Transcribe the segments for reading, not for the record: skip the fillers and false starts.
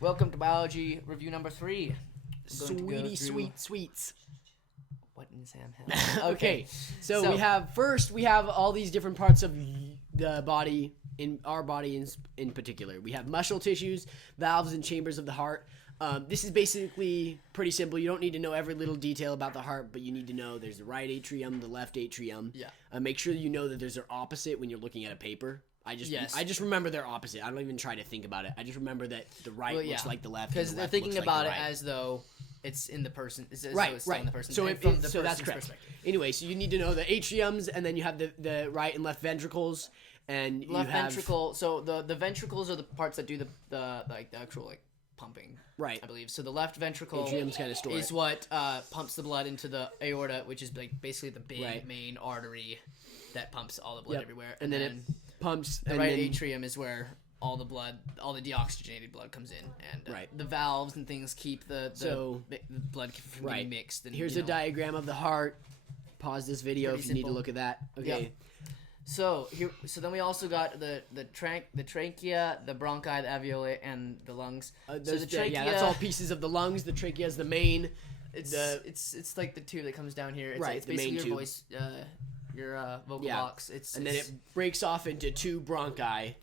Welcome to Biology Review number 3. Sweets. What in Sam has? Okay, so we have all these different parts of the body, in our body in particular. We have muscle tissues, valves, and chambers of the heart. This is basically pretty simple. You don't need to know every little detail about the heart, but you need to know there's the right atrium, the left atrium. Yeah. Make sure you know that there's their opposite when you're looking at a paper. I just remember they're opposite. I don't even try to think about it. I just remember that the right looks like the left, because they're thinking about it as though it's in the person. It's in the person. So that's correct. Anyway, so you need to know the atriums, and then you have the right and left ventricles, and ventricle. So the ventricles are the parts that do the actual pumping. Right. I believe. So the left ventricle is what pumps the blood into the aorta, which is basically the big main artery that pumps all the blood everywhere. And then it pumps. The right atrium is where all the deoxygenated blood comes in, and the valves and things keep the blood from getting mixed. And, here's a diagram of the heart. Pause this video if you need to look at that. Okay. Yep. So then we also got the trachea, the bronchi, the alveoli, and the lungs. So the trachea, that's all pieces of the lungs. The trachea is the main. It's like the tube that comes down here. It's the basically main your tube. Voice, your vocal box. And then it breaks off into two bronchi.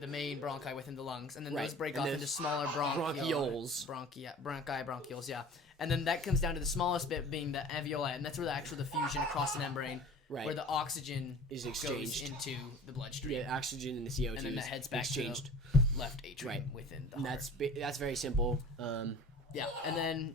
The main bronchi within the lungs, and then those break off into smaller bronchioles. Bronchioles, yeah. And then that comes down to the smallest bit being the alveoli, and that's where the fusion across the membrane. Right. Where the oxygen is exchanged into the bloodstream. Yeah, oxygen and the CO2 and then that heads back exchanged. to the left atrium within the heart. That's very simple. Yeah, and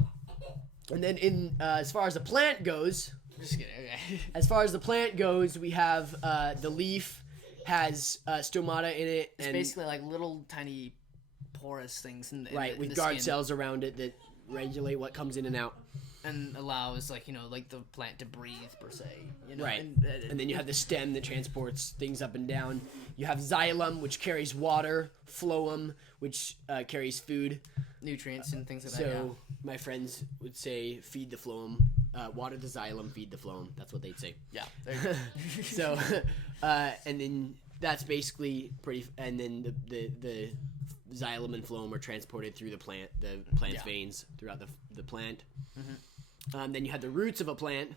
then in as far as the plant goes, just kidding. Okay. As far as the plant goes, we have the leaf has stomata in it. It's basically like little tiny porous things with guard cells around it that regulate what comes in and out. And allows the plant to breathe per se, Right. And then you have the stem that transports things up and down. You have xylem, which carries water, phloem, which carries food, nutrients and things like that. So my friends would say, feed the phloem, water the xylem, feed the phloem. That's what they'd say. Yeah. There you go. So, and then that's basically pretty. And then the xylem and phloem are transported through the plant's veins throughout the plant. Mm-hmm. Then you have the roots of a plant,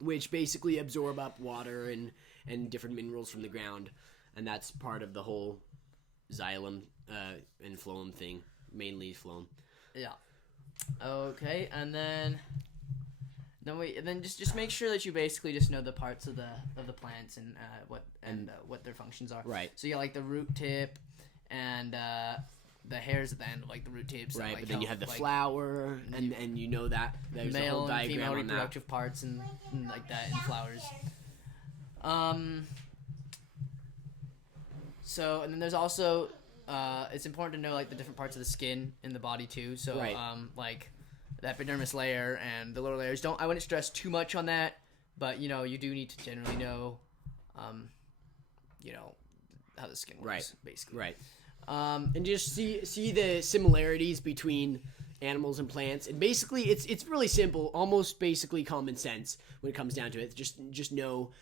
which basically absorb up water and different minerals from the ground, and that's part of the whole xylem and phloem thing, mainly phloem. Yeah. Okay, and then just make sure that you basically just know the parts of the plants and what their functions are. Right. So you got the root tip and the hairs at the end of the root tips. Right, but then you have the flower, and you know that there's a whole diagram and female on reproductive parts and like that in flowers. So and then there's also it's important to know the different parts of the skin in the body too. So the epidermis layer and the lower layers. I wouldn't stress too much on that, but you do need to generally know how the skin works, basically. Right. And just see the similarities between animals and plants, and basically it's really simple, almost basically common sense when it comes down to it. Just know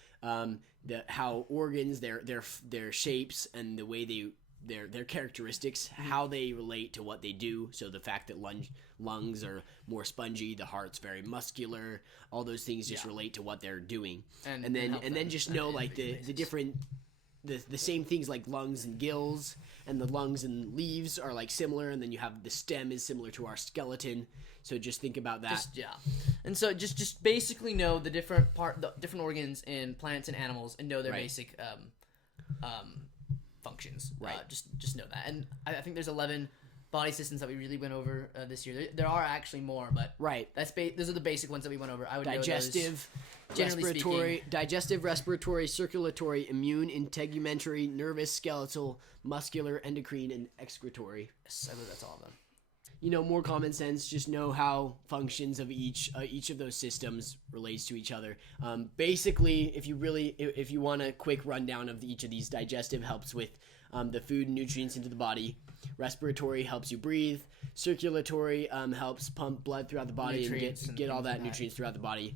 how organs, their shapes, and the way their characteristics, how they relate to what they do. So the fact that lungs are more spongy, the heart's very muscular, all those things just relate to what they're doing, and then just know the different. The same things like lungs and gills, and the lungs and leaves are similar, and then you have the stem is similar to our skeleton. So just think about that. And so just basically know the different organs in plants and animals, and know their basic functions. Right. Just know that. And I think there's 11 body systems that we really went over this year. There are actually more, but those are the basic ones that we went over. I would digestive, know those, respiratory, circulatory, immune, integumentary, nervous, skeletal, muscular, endocrine, and excretory. Yes, I believe that's all of them. More common sense. Just know how functions of each of those systems relates to each other. Basically, if you want a quick rundown of each of these, digestive helps with the food and nutrients into the body. Respiratory helps you breathe. Circulatory helps pump blood throughout the body and get all that nutrients throughout the body.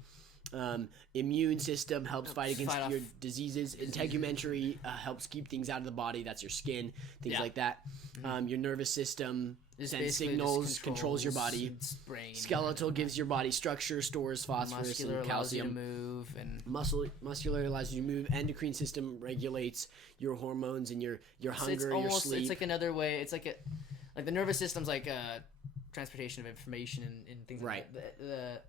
Immune system helps fight against fight your off diseases. Integumentary helps keep things out of the body. That's your skin, things like that. Your nervous system sends signals, controls your body. Brain, Skeletal gives your body structure, stores phosphorus and calcium. Move, and Muscular allows you to move. Endocrine system regulates your hormones and your hunger, your sleep. It's like another way. It's like the nervous system's like transportation of information and things like that. The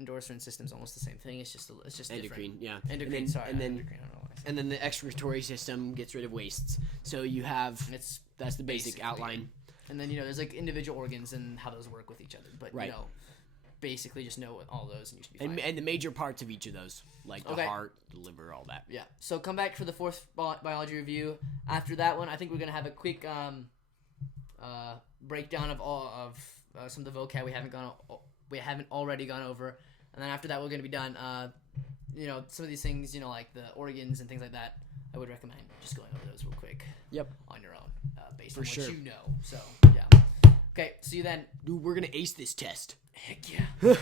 endorphin system's almost the same thing. It's just endocrine, different. Endocrine, sorry. Endocrine, I don't know why I said and then the excretory system gets rid of wastes. So you have that's the basic outline. And then there's like individual organs and how those work with each other. But basically just know all those and you should be fine. And the major parts of each of those, like the heart, the liver, all that. Yeah. So come back for the fourth biology review. After that one, I think we're gonna have a quick breakdown of all of some of the vocab we haven't already gone over, and then after that we're gonna be done. Some of these things, like the organs and things like that, I would recommend just going over those real quick. Yep. On your own, based on what you know. So yeah. Okay. See you then. Dude, we're gonna ace this test. Heck yeah.